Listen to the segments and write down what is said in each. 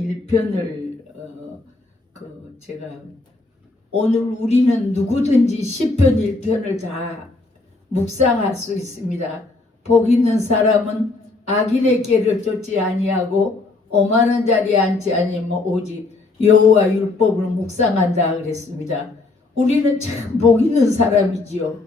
1편을 제가 오늘 우리는 누구든지 시편 1편을 다 묵상할 수 있습니다. 복 있는 사람은 악인의 길을 쫓지 아니하고 오만한 자리에 앉지 아니하면 오직 여호와 율법을 묵상한다 그랬습니다. 우리는 참 복 있는 사람이지요.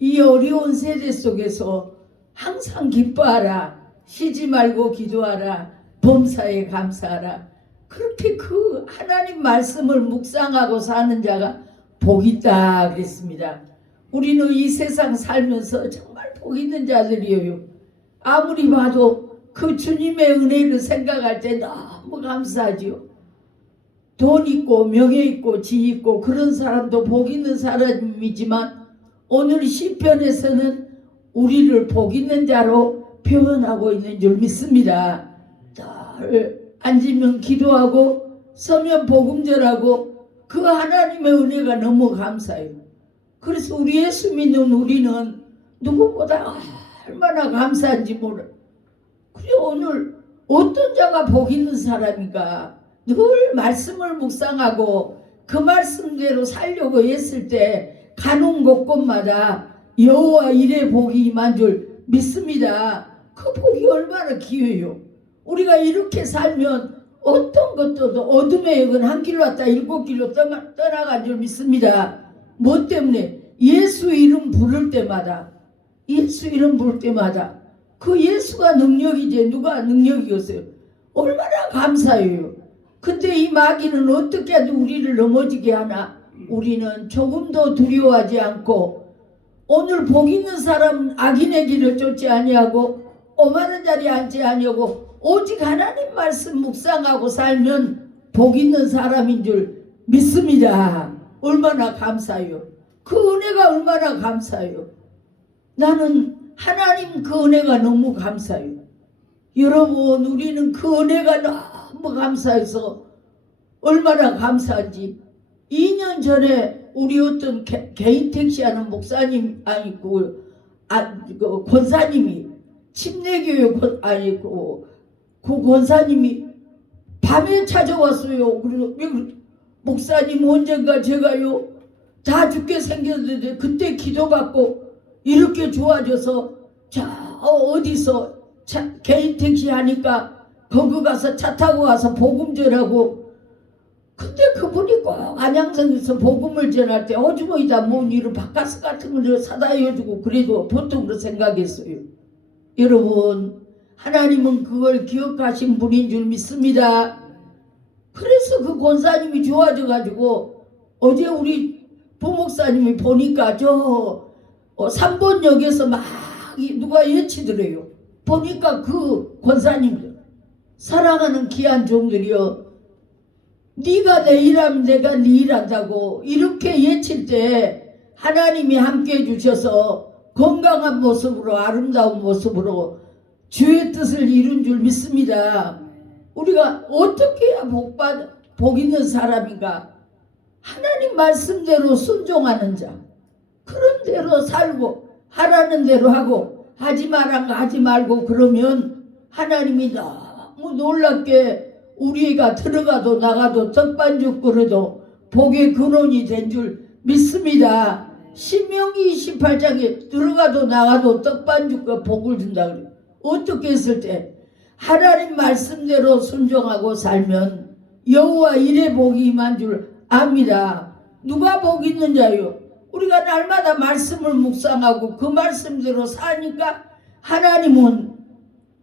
이 어려운 세대 속에서 항상 기뻐하라, 쉬지 말고 기도하라, 범사에 감사하라. 그렇게 그 하나님 말씀을 묵상하고 사는 자가 복 있다 그랬습니다. 우리는 이 세상 살면서 정말 복 있는 자들이에요. 아무리 봐도 그 주님의 은혜를 생각할 때 너무 감사하지요. 돈 있고 명예 있고 지 있고 그런 사람도 복 있는 사람이지만 오늘 시편에서는 우리를 복 있는 자로 표현하고 있는 줄 믿습니다. 늘 앉으면 기도하고 서면 복음절하고 그 하나님의 은혜가 너무 감사해요. 그래서 우리 예수 믿는 우리는 누구보다 얼마나 감사한지 몰라. 그래 오늘 어떤 자가 복 있는 사람인가? 늘 말씀을 묵상하고 그 말씀대로 살려고 했을 때 가는 곳곳마다 여호와 일의 복이 임한 줄 믿습니다. 그 복이 얼마나 귀해요. 우리가 이렇게 살면 어떤 것도 어둠의 역은 한 길로 왔다 7길로 떠나간 줄 믿습니다. 뭐 때문에? 예수 이름 부를 때마다 예수 이름 부를 때마다 그 예수가 능력이지 누가 능력이었어요. 얼마나 감사해요. 근데 이 마귀는 어떻게 해도 우리를 넘어지게 하나? 우리는 조금도 두려워하지 않고 오늘 복 있는 사람은 악인의 길을 쫓지 아니하고 오만한 자리에 앉지 아니하고 오직 하나님 말씀 묵상하고 살면 복 있는 사람인 줄 믿습니다. 얼마나 감사해요. 그 은혜가 얼마나 감사해요. 나는 하나님 그 은혜가 너무 감사해요. 여러분 우리는 그 은혜가 너무 감사해서 얼마나 감사한지 2년 전에 우리 어떤 개인 택시하는 목사님 그 권사님이 침례교회 그 권사님이 밤에 찾아왔어요. 그래서 목사님 언젠가 제가요 다 죽게 생겼는데 그때 기도받고 이렇게 좋아져서 자 어디서 개인 택시 하니까 거기 가서 차 타고 와서 복음 전하고 근데 그분이 꼭 안양성에서 복음을 전할 때 오주머니다 뭔 이런 바카스 같은 걸 사다 해주고 그래도 보통으로 생각했어요. 여러분 하나님은 그걸 기억하신 분인 줄 믿습니다. 그래서 그 권사님이 좋아져 가지고 어제 우리 부목사님이 보니까 저 3번역에서 막 누가 예치더래요. 보니까 그 권사님들 사랑하는 귀한 종들이요 네가 내 일하면 내가 네 일한다고 이렇게 예칠 때 하나님이 함께 해주셔서 건강한 모습으로 아름다운 모습으로 주의 뜻을 이룬 줄 믿습니다. 우리가 어떻게 해야 복 있는 사람인가? 하나님 말씀대로 순종하는 자, 그런 대로 살고 하라는 대로 하고 하지 말란 거 하지 말고 그러면 하나님이 너무 놀랍게 우리가 들어가도 나가도 떡반죽 그릇도 복의 근원이 된 줄 믿습니다. 신명기 28장에 들어가도 나가도 떡반죽과 복을 준다 그래요. 어떻게 했을 때 하나님 말씀대로 순종하고 살면 여호와 일의 복이 임한 줄 압니다. 누가 복 있는 자요? 우리가 날마다 말씀을 묵상하고 그 말씀대로 사니까 하나님은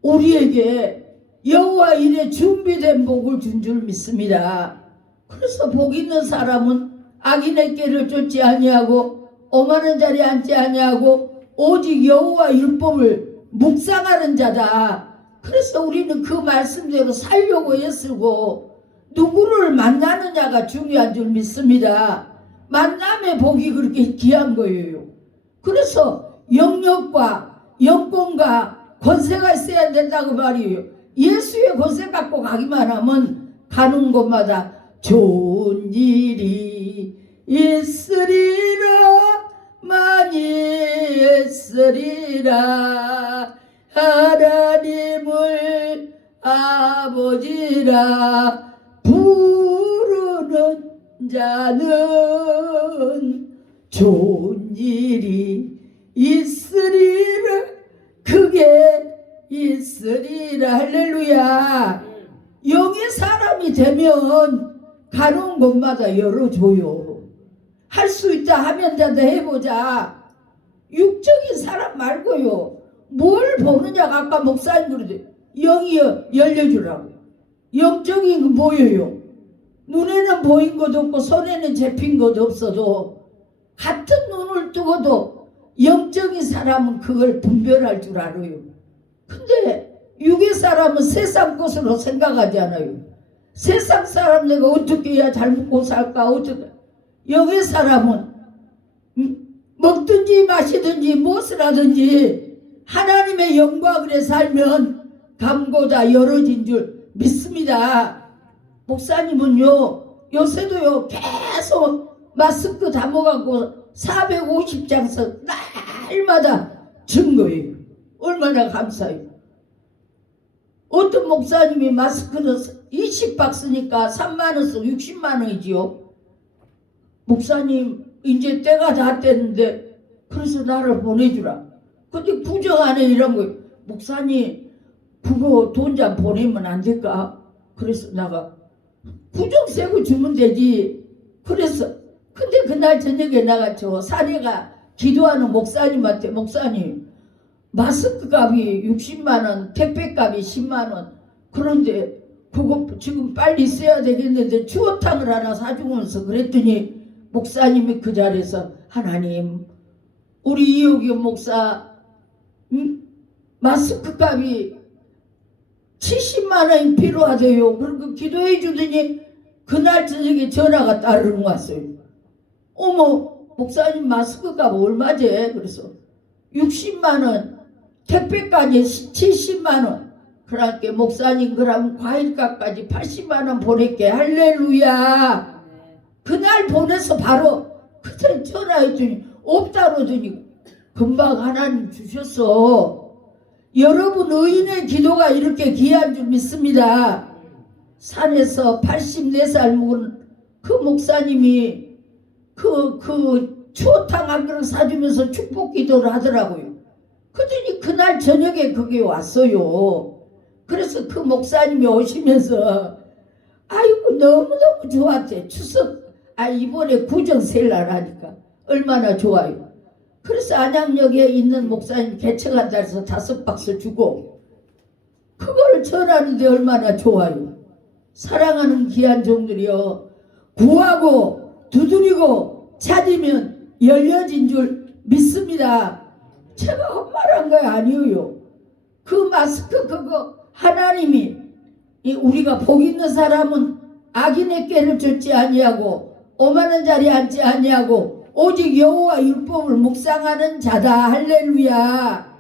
우리에게 여호와 일에 준비된 복을 준 줄 믿습니다. 그래서 복 있는 사람은 악인의 길을 쫓지 아니하고 오만한 자리에 앉지 아니하고 오직 여호와 율법을 묵상하는 자다. 그래서 우리는 그 말씀대로 살려고 애쓰고 누구를 만나느냐가 중요한 줄 믿습니다. 만남의 복이 그렇게 귀한 거예요. 그래서 영역과 영권과 권세가 있어야 된다고 말이에요. 예수의 권세 갖고 가기만 하면 가는 곳마다 좋은 일이 있으리라 많이 있으리라 하나님을 아버지라 부르는 자는 좋은 일이 있으리라. 그게 있으리라. 할렐루야. 영의 사람이 되면 가는 곳마다 열어줘요. 할 수 있다 하면 된다. 해보자. 육적인 사람 말고요. 뭘 보느냐. 아까 목사님 그러지. 영이 열려주라고. 영적인 거 뭐예요? 눈에는 보인 것도 없고 손에는 잡힌 것도 없어도 같은 눈을 뜨고도 영적인 사람은 그걸 분별할 줄 알아요. 근데 육의 사람은 세상 것으로 생각하지 않아요. 세상 사람 내가 어떻게 해야 잘 먹고 살까 어떻게. 영의 사람은 먹든지 마시든지 무엇을 하든지 하나님의 영광을 살면 감고다 열어진 줄 믿습니다. 목사님은요 요새도요 계속 마스크 담아갖고 450장씩 날마다 증거예요. 얼마나 감사해요. 어떤 목사님이 마스크는 20박스니까 3만원씩 60만원이지요. 목사님 이제 때가 다 됐는데 그래서 나를 보내주라. 근데 부정 안에 이런 거 목사님 그거 돈 좀 보내면 안 될까? 그래서 나가 부정 세고 주면 되지. 그래서 근데 그날 저녁에 나가 저 사내가 기도하는 목사님한테 목사님 마스크 값이 60만원 택배값이 10만원 그런데 그거 지금 빨리 써야 되겠는데 추어탕을 하나 사주면서 그랬더니 목사님이 그 자리에서 하나님 우리 이호경 목사 마스크 값이 70만원이 필요하대요. 그리고 기도해 주더니 그날 저녁에 전화가 따르는 왔어요. 어머 목사님 마스크 값 얼마지? 그래서 60만원 택배까지 70만원. 그러니까 목사님 그럼 과일값까지 80만원 보낼게. 할렐루야. 그날 보내서 바로 그때 전화했더니 없다 그러더니 금방 하나님 주셨어. 여러분 의인의 기도가 이렇게 귀한 줄 믿습니다. 산에서 84살 먹은 그 목사님이 그 추어탕 한 그릇 사주면서 축복 기도를 하더라고요. 그러더니 그날 저녁에 그게 왔어요. 그래서 그 목사님이 오시면서 아이고 너무너무 좋았대. 추석 이번에 구정셀날 하니까 얼마나 좋아요. 그래서 안양역에 있는 목사님 개척한다 해서 5박스 주고 그걸 전하는데 얼마나 좋아요. 사랑하는 귀한 종들이여 구하고 두드리고 찾으면 열려진 줄 믿습니다. 제가 헛말한 거 아니에요. 그 마스크 그거 하나님이 우리가 복 있는 사람은 악인의 꾀를 쫓지 아니하고 오만한 자리에 앉지 아니하고 오직 여호와 율법을 묵상하는 자다. 할렐루야.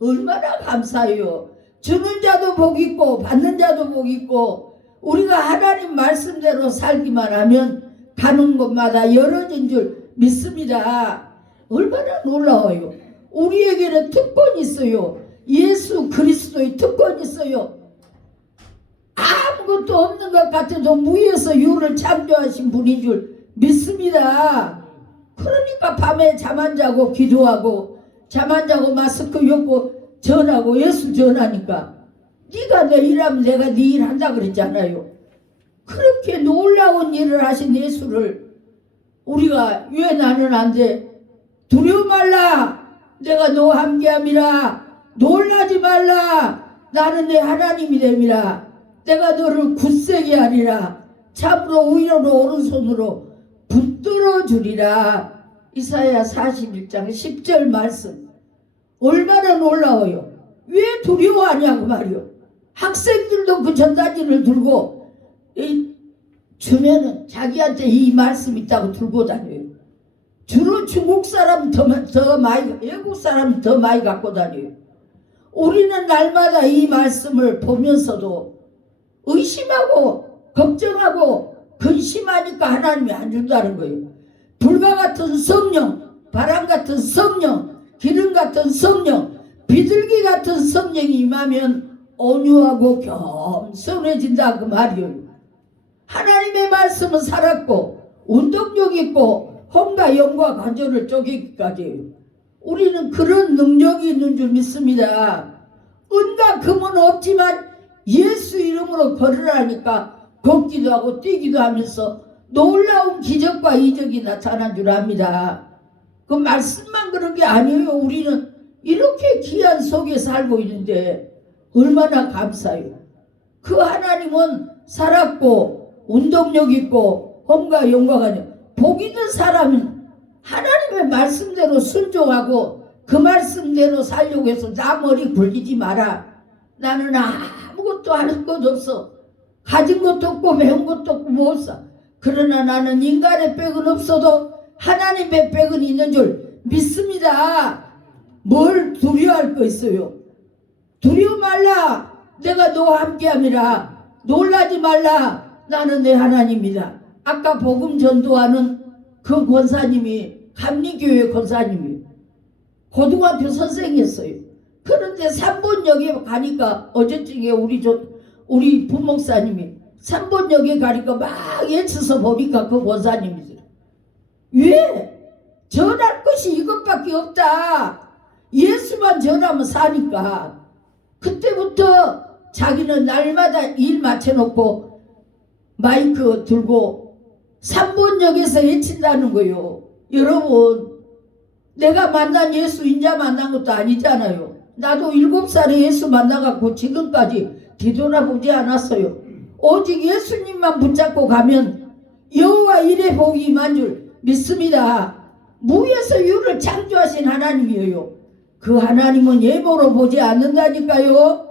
얼마나 감사해요. 주는 자도 복 있고 받는 자도 복 있고 우리가 하나님 말씀대로 살기만 하면 가는 곳마다 열어진 줄 믿습니다. 얼마나 놀라워요. 우리에게는 특권이 있어요. 예수 그리스도의 특권이 있어요. 아무것도 없는 것 같아도 무에서 유를 창조하신 분인 줄 믿습니다. 그러니까 밤에 잠 안 자고 기도하고 잠 안 자고 마스크 엮고 전하고 예수 전하니까 네가 내 일하면 내가 네 일 한다 그랬잖아요. 그렇게 놀라운 일을 하신 예수를 우리가 왜 나는 안 돼? 두려워 말라. 내가 너와 함께함이라. 놀라지 말라. 나는 내 하나님이 됨이라. 내가 너를 굳세게 하리라. 참으로 위로로 오른손으로 붙들어 주리라. 이사야 41장 10절 말씀. 얼마나 놀라워요. 왜 두려워하냐고 말이요. 학생들도 그 전단지를 들고 주면은 자기한테 이 말씀 있다고 들고 다녀요. 주로 중국 사람 더 많이, 외국 사람 더 많이 갖고 다녀요. 우리는 날마다 이 말씀을 보면서도 의심하고 걱정하고 근심하니까 하나님이 안 준다는 거예요. 불과 같은 성령, 바람 같은 성령, 기름 같은 성령, 비둘기 같은 성령이 임하면 온유하고 겸손해진다 그 말이에요. 하나님의 말씀은 살았고 운동력 있고 혼과 영과 관절을 쪼개기까지 우리는 그런 능력이 있는 줄 믿습니다. 은과 금은 없지만 예수 이름으로 걸으라니까 걷기도 하고 뛰기도 하면서 놀라운 기적과 이적이 나타난 줄 압니다. 그 말씀만 그런 게 아니에요. 우리는 이렇게 귀한 속에 살고 있는데 얼마나 감사해요. 그 하나님은 살았고 운동력 있고 혼과 영과가 복 있는 사람은 하나님의 말씀대로 순종하고 그 말씀대로 살려고 해서 나 머리 굴리지 마라. 나는 아무것도 할 것 없어. 가진 것도 없고 배운 것도 없고 못 사. 그러나 나는 인간의 백은 없어도 하나님의 백은 있는 줄 믿습니다. 뭘 두려워할 거 있어요. 두려워 말라. 내가 너와 함께함이라. 놀라지 말라. 나는 내 하나님이다. 아까 복음 전도하는 그 권사님이 감리교회 권사님이 고등학교 선생이었어요. 그런데 3번역에 가니까 어제쯤에 우리 부목사님이 3번역에 가니까 막 외쳐서 보니까 그 권사님이더라. 왜? 전할 것이 이것밖에 없다. 예수만 전하면 사니까. 그때부터 자기는 날마다 일 맞춰놓고 마이크 들고 3번역에서 외친다는 거요. 여러분, 내가 만난 예수 인자 만난 것도 아니잖아요. 나도 7살에 예수 만나갖고 지금까지 뒤돌아보지 않았어요. 오직 예수님만 붙잡고 가면 여호와 일의 복이 임한 줄 믿습니다. 무에서 유를 창조하신 하나님이에요. 그 하나님은 예보로 보지 않는다니까요.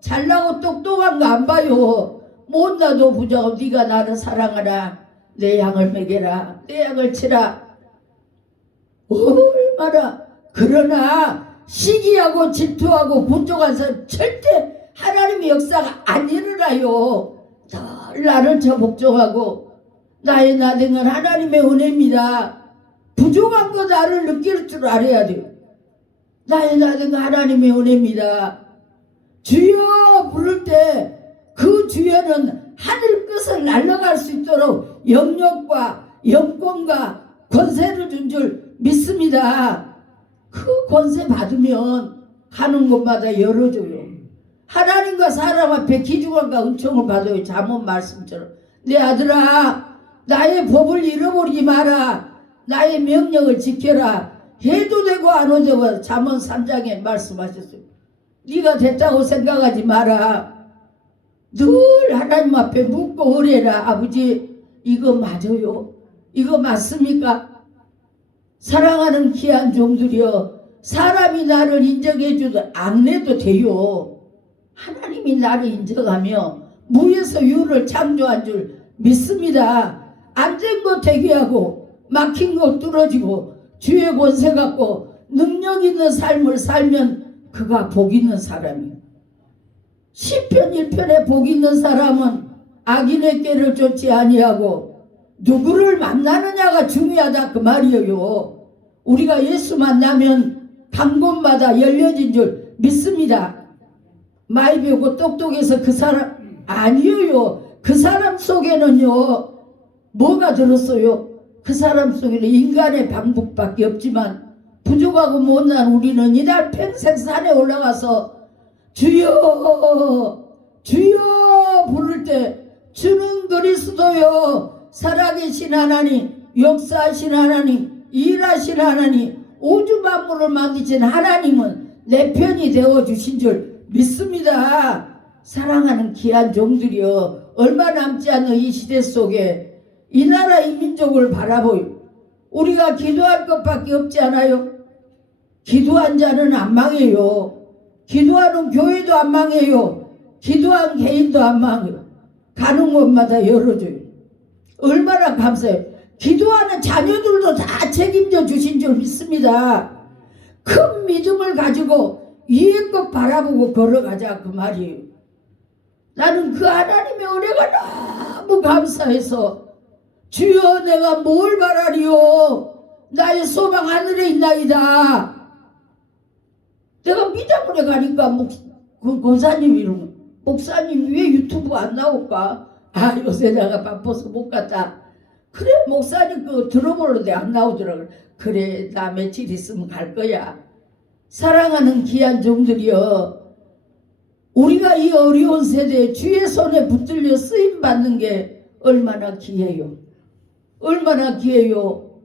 잘나고 똑똑한 거 안 봐요. 못나도 부자고 네가 나를 사랑하라. 내 양을 먹여라. 내 양을 치라. 얼마나. 그러나 시기하고 질투하고 분종한 사람 절대 하나님의 역사가 안 일어나요. 늘 나를 저 복종하고 나의 나댕은 하나님의 은혜입니다. 부족한 거 나를 느낄 줄 알아야 돼요. 나의 나댕은 하나님의 은혜입니다. 주여 부를 때 그 주여는 하늘 끝을 날아갈 수 있도록 영역과 영권과 권세를 준 줄 믿습니다. 그 권세 받으면 가는 곳마다 열어줘요. 하나님과 사람 앞에 기중함과 은총을 받아요. 잠언 말씀처럼. 내 아들아, 나의 법을 잃어버리지 마라. 나의 명령을 지켜라. 해도 되고 안 해도 되고 잠언 3장에 말씀하셨어요. 네가 됐다고 생각하지 마라. 늘 하나님 앞에 묻고 의뢰라. 아버지, 이거 맞아요? 이거 맞습니까? 사랑하는 귀한 종들이여, 사람이 나를 인정해 줘도 안 해도 돼요. 하나님이 나를 인정하며 무에서 유를 창조한 줄 믿습니다. 안 된 거 되게 하고 막힌 거 뚫어지고 주의 권세 갖고 능력 있는 삶을 살면 그가 복 있는 사람이에요. 시편 1편에 복 있는 사람은 악인의 꾀를 쫓지 아니하고 누구를 만나느냐가 중요하다 그 말이에요. 우리가 예수 만나면 간 곳마다 열려진 줄 믿습니다. 많이 배우고 똑똑해서 그 사람 아니에요. 그 사람 속에는요 뭐가 들었어요? 그 사람 속에는 인간의 방법밖에 없지만 부족하고 못난 우리는 이날 평생 산에 올라가서 주여 주여 부를 때 주는 그리스도요 살아계신 하나님, 역사하신 하나님, 일하신 하나님, 우주 만물을 만드신 하나님은 내 편이 되어주신 줄 믿습니다. 사랑하는 귀한 종들이여, 얼마 남지 않은 이 시대 속에 이 나라 이 민족을 바라보요. 우리가 기도할 것밖에 없지 않아요? 기도한 자는 안 망해요. 기도하는 교회도 안 망해요. 기도한 개인도 안 망해요. 가는 곳마다 열어줘요. 얼마나 감사해요. 기도하는 자녀들도 다 책임져 주신 줄 믿습니다. 큰 믿음을 가지고 위의 것 바라보고 걸어가자 그 말이에요. 나는 그 하나님의 은혜가 너무 감사해서 주여 내가 뭘 바라리요? 나의 소망 하늘에 있나이다. 내가 미장원에 가니까 그 권사님이 이러면 목사님 왜 유튜브 안 나올까? 아, 요새 내가 바빠서 못 갔다. 그래, 목사님 그거 들어보는데 안 나오더라고. 그래, 나 며칠 있으면 갈 거야. 사랑하는 귀한 종들이여, 우리가 이 어려운 세대에 주의 손에 붙들려 쓰임 받는 게 얼마나 귀해요. 얼마나 귀해요.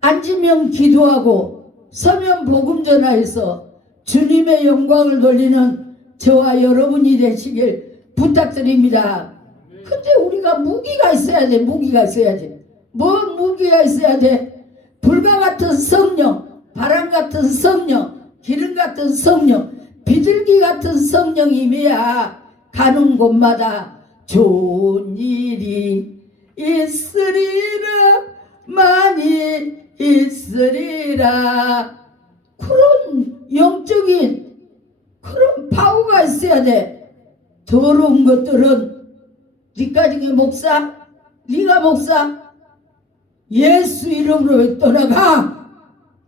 앉으면 기도하고 서면 복음 전하해서 주님의 영광을 돌리는 저와 여러분이 되시길 부탁드립니다. 근데 우리가 무기가 있어야 돼. 무기가 있어야지. 뭐 무기가 있어야 돼? 불과 같은 성령, 바람 같은 성령, 기름 같은 성령, 비둘기 같은 성령이 임해야 가는 곳마다 좋은 일이 있으리라, 많이 있으리라. 그런 영적인 그런 파워가 있어야 돼. 더러운 것들은 니가 중에 목사? 네가 목사? 예수 이름으로 떠나가!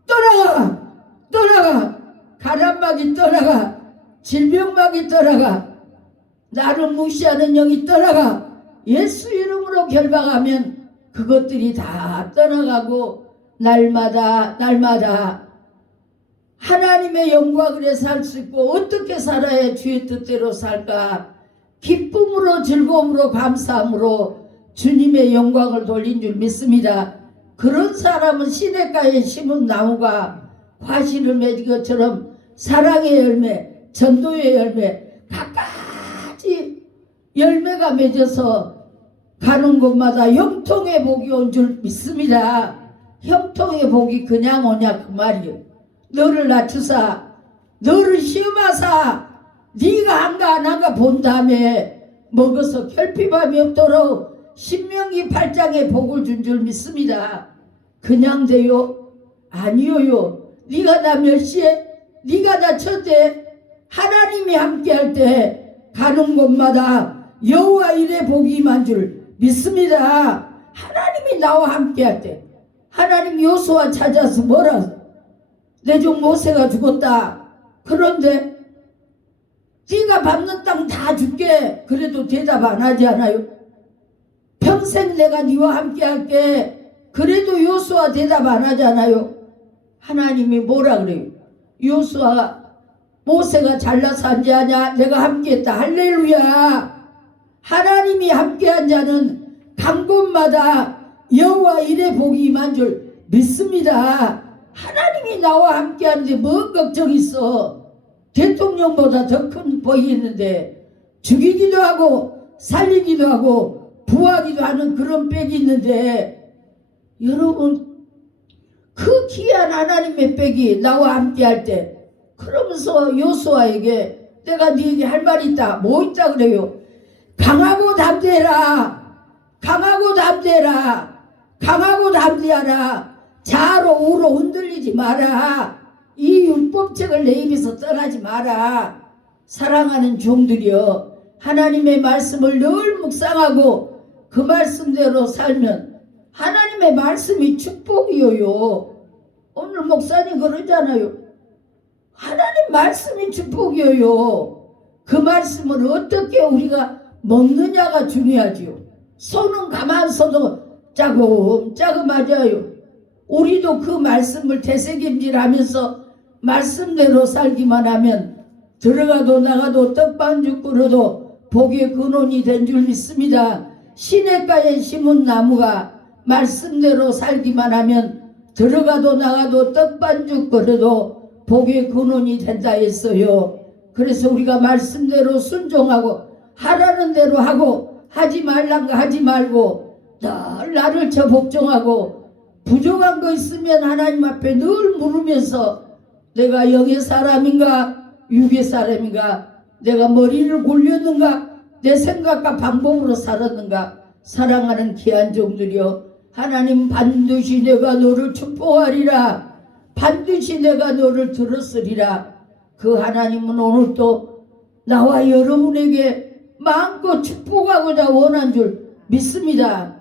떠나가! 떠나가! 가란막이 떠나가! 질병막이 떠나가! 나를 무시하는 영이 떠나가! 예수 이름으로 결박하면 그것들이 다 떠나가고 날마다 하나님의 영광을 살 수 있고, 어떻게 살아야 주의 뜻대로 살까? 기쁨으로, 즐거움으로, 감사함으로 주님의 영광을 돌린 줄 믿습니다. 그런 사람은 시냇가에 심은 나무가 과실을 맺은 것처럼 사랑의 열매, 전도의 열매, 갖가지 열매가 맺어서 가는 곳마다 형통의 복이 온 줄 믿습니다. 형통의 복이 그냥 오냐 그 말이요. 너를 낮추사, 너를 시험하사, 네가 한가 안 한가 본 다음에 먹어서 결핍함이 없도록 신명기 8장에 복을 준 줄 믿습니다. 그냥 돼요? 아니요요. 네가 나 몇 시에? 네가 나 첫째? 하나님이 함께할 때 가는 곳마다 여호와 일의 복이 임한 줄 믿습니다. 하나님이 나와 함께할 때, 하나님 여호수아 찾아서 뭐라? 내 종 모세가 죽었다. 그런데 네가 밟는 땅 다 줄게. 그래도 대답 안 하지 않아요? 평생 내가 네와 함께 할게. 그래도 여호수아 대답 안 하잖아요. 하나님이 뭐라 그래요? 여호수아 모세가 잘나서 한지 아냐? 내가 함께 했다. 할렐루야. 하나님이 함께한 자는 간 곳마다 여호와 일의 복이 임한 줄 믿습니다. 하나님이 나와 함께하는데 뭔 걱정이 있어? 대통령보다 더 큰 복이 있는데, 죽이기도 하고 살리기도 하고 부하기도 하는 그런 백이 있는데, 여러분 그 귀한 하나님의 백이 나와 함께할 때, 그러면서 여호수아에게 내가 네게 할 말이 있다. 뭐 있다 그래요? 강하고 담대해라. 강하고 담대해라. 강하고 담대하라. 좌로 우로 흔들리지 마라. 이 율법책을 내 입에서 떠나지 마라. 사랑하는 종들이여, 하나님의 말씀을 늘 묵상하고 그 말씀대로 살면 하나님의 말씀이 축복이요. 오늘 목사님 그러잖아요. 하나님 말씀이 축복이요. 그 말씀을 어떻게 우리가 먹느냐가 중요하지요. 손은 가만 써도 짜금짜금하죠. 우리도 그 말씀을 되새김질하면서 말씀대로 살기만 하면 들어가도 나가도 떡반죽 끓어도 복의 근원이 된 줄 믿습니다. 시냇가에 심은 나무가 말씀대로 살기만 하면 들어가도 나가도 떡반죽 끓어도 복의 근원이 된다 했어요. 그래서 우리가 말씀대로 순종하고 하라는 대로 하고 하지 말란 거 하지 말고 늘 나를 저 복종하고 부족한 거 있으면 하나님 앞에 늘 물으면서 내가 영의 사람인가 육의 사람인가, 내가 머리를 굴렸는가, 내 생각과 방법으로 살았는가. 사랑하는 귀한 종들이여, 하나님 반드시 내가 너를 축복하리라. 반드시 내가 너를 들었으리라. 그 하나님은 오늘도 나와 여러분에게 마음껏 축복하고자 원한 줄 믿습니다.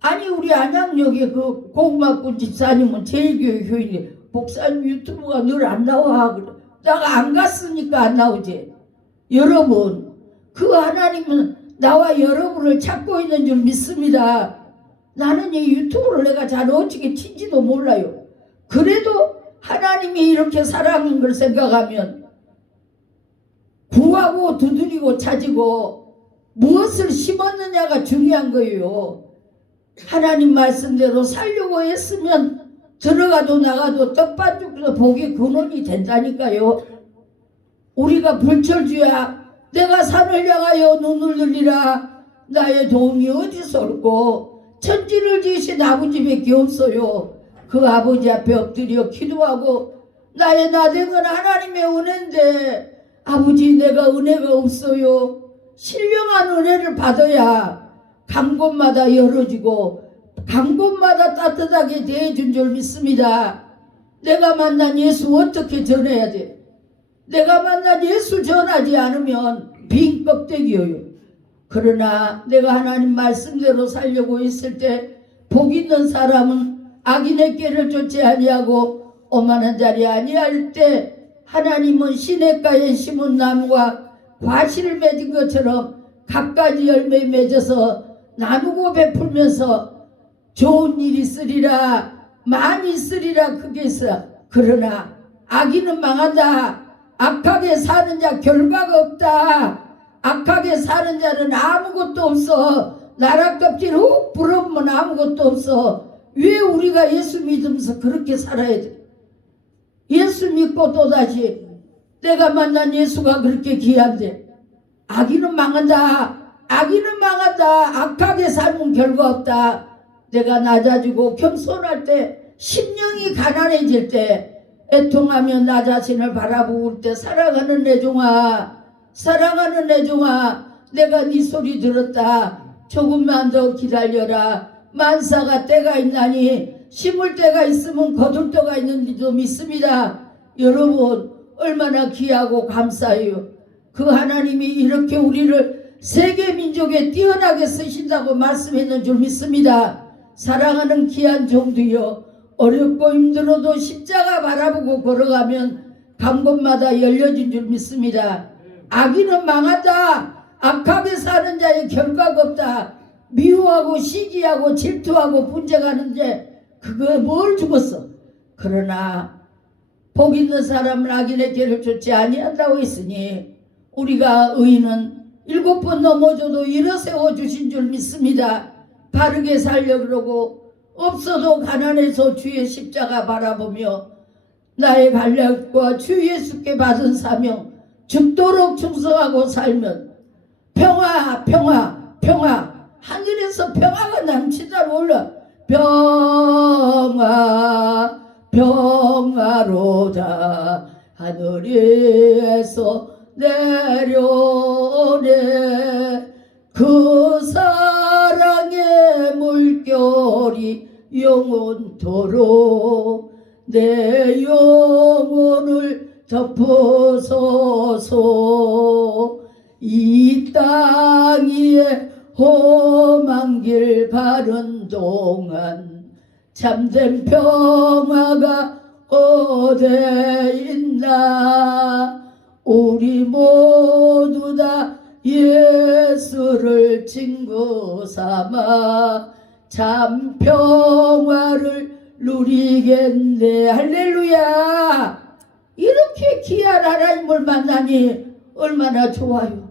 아니 우리 안양역에 그 고구마꾼 집사님은 제일교회 교인이 목사님 유튜브가 늘 안 나와. 내가 안 갔으니까 안 나오지. 여러분, 그 하나님은 나와 여러분을 찾고 있는 줄 믿습니다. 나는 이 유튜브를 내가 잘 어떻게 튄지도 몰라요. 그래도 하나님이 이렇게 사랑하는 걸 생각하면 구하고 두드리고 찾고 무엇을 심었느냐가 중요한 거예요. 하나님 말씀대로 살려고 했으면 들어가도 나가도 떡반죽도 복의 근원이 된다니까요. 우리가 불철주야 내가 산을 향하여 눈을 들리라 나의 도움이 어디서 올고 천지를 지으신 아버지밖에 없어요. 그 아버지 앞에 엎드려 기도하고 나의 나대는 하나님의 은혜인데 아버지 내가 은혜가 없어요. 신령한 은혜를 받아야 간 곳마다 열어주고 간 곳마다 따뜻하게 대해준 줄 믿습니다. 내가 만난 예수 어떻게 전해야 돼? 내가 만난 예수 전하지 않으면 빈 껍데기예요. 그러나 내가 하나님 말씀대로 살려고 했을 때 복 있는 사람은 악인의 꾀를 쫓지 아니하고 오만한 자리 아니할 때 하나님은 시냇가에 심은 나무와 과실을 맺은 것처럼 갖가지 열매 맺어서 나누고 베풀면서 좋은 일이 있으리라 많이 있으리라 크게 있어. 그러나 악인은 망한다. 악하게 사는 자 결과가 없다. 악하게 사는 자는 아무것도 없어. 나라 껍질 훅 부러우면 아무것도 없어. 왜 우리가 예수 믿으면서 그렇게 살아야 돼? 예수 믿고 또다시 내가 만난 예수가 그렇게 귀한데 악인은 망한다. 악인은 망한다. 악하게 살면 결과 없다. 내가 낮아지고 겸손할 때 심령이 가난해질 때 애통하며 나 자신을 바라볼 때 사랑하는 내 종아 사랑하는 내 종아 내가 네 소리 들었다. 조금만 더 기다려라. 만사가 때가 있나니 심을 때가 있으면 거둘 때가 있는 줄도 믿습니다. 여러분 얼마나 귀하고 감사해요. 그 하나님이 이렇게 우리를 세계 민족에 뛰어나게 쓰신다고 말씀했는 줄 믿습니다. 사랑하는 귀한 종들여 어렵고 힘들어도 십자가 바라보고 걸어가면 간 곳마다 열려진 줄 믿습니다. 악인은 망한다. 악하게 사는 자의 결과가 없다. 미워하고 시기하고 질투하고 분쟁하는데 그거 뭘 죽었어. 그러나 복 있는 사람은 악인의 꾀를 쫓지 아니한다고 했으니 우리가 의인은 7번 넘어져도 일어세워 주신 줄 믿습니다. 바르게 살려 그러고 없어도 가난해서 주의 십자가 바라보며 나의 간략과 주 예수께 받은 사명 죽도록 충성하고 살면 평화 평화 평화 하늘에서 평화가 남치다 올라 평화 평화로다 하늘에서 내려오네 그 사랑의 물결이 영원토록 내 영혼을 덮어서서 이 땅 위에 험한 길 가는 동안 참된 평화가 어디에 있나 우리 모두 다 예수를 친구 삼아 참 평화를 누리겠네. 할렐루야. 이렇게 귀한 하나님을 만나니 얼마나 좋아요.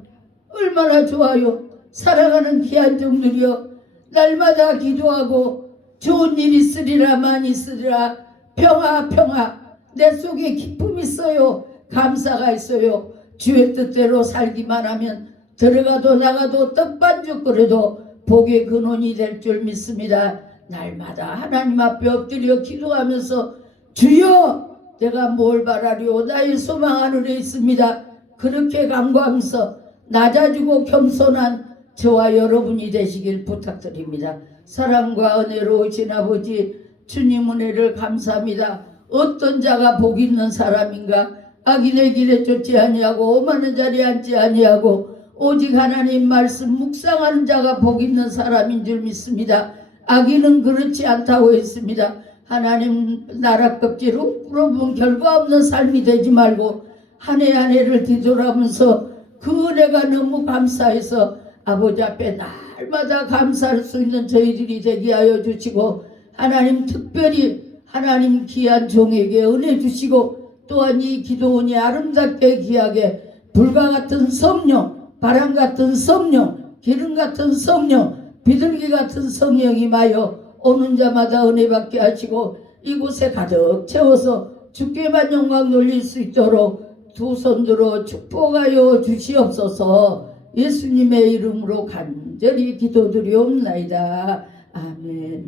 얼마나 좋아요. 사랑하는 귀한 종들이여 날마다 기도하고 좋은 일 있으리라 많이 있으리라 평화 평화 내 속에 기쁨이 있어요. 감사가 있어요. 주의 뜻대로 살기만 하면 들어가도 나가도 떡반죽 그래도 복의 근원이 될 줄 믿습니다. 날마다 하나님 앞에 엎드려 기도하면서 주여 내가 뭘 바라리오 나의 소망 하늘에 있습니다. 그렇게 간구하면서 낮아지고 겸손한 저와 여러분이 되시길 부탁드립니다. 사랑과 은혜로 오신 아버지 주님 은혜를 감사합니다. 어떤 자가 복 있는 사람인가 악인의 길에 쫓지 아니하고 오만한 자리에 앉지 아니하고 오직 하나님 말씀 묵상하는 자가 복 있는 사람인 줄 믿습니다. 악인은 그렇지 않다고 했습니다. 하나님 나라 껍질로 부러운 결과 없는 삶이 되지 말고 한 해 한 해를 뒤돌아보면서 그 은혜가 너무 감사해서 아버지 앞에 날마다 감사할 수 있는 저희들이 되게 하여 주시고, 하나님 특별히 하나님 귀한 종에게 은혜 주시고, 또한 이 기도원이 아름답게 귀하게 불과 같은 성령, 바람 같은 성령, 기름 같은 성령, 비둘기 같은 성령이 임하여 오는 자마다 은혜 받게 하시고 이곳에 가득 채워서 주께만 영광 돌릴 수 있도록 두 손 들어 축복하여 주시옵소서. 예수님의 이름으로 간절히 기도드리옵나이다. 아멘.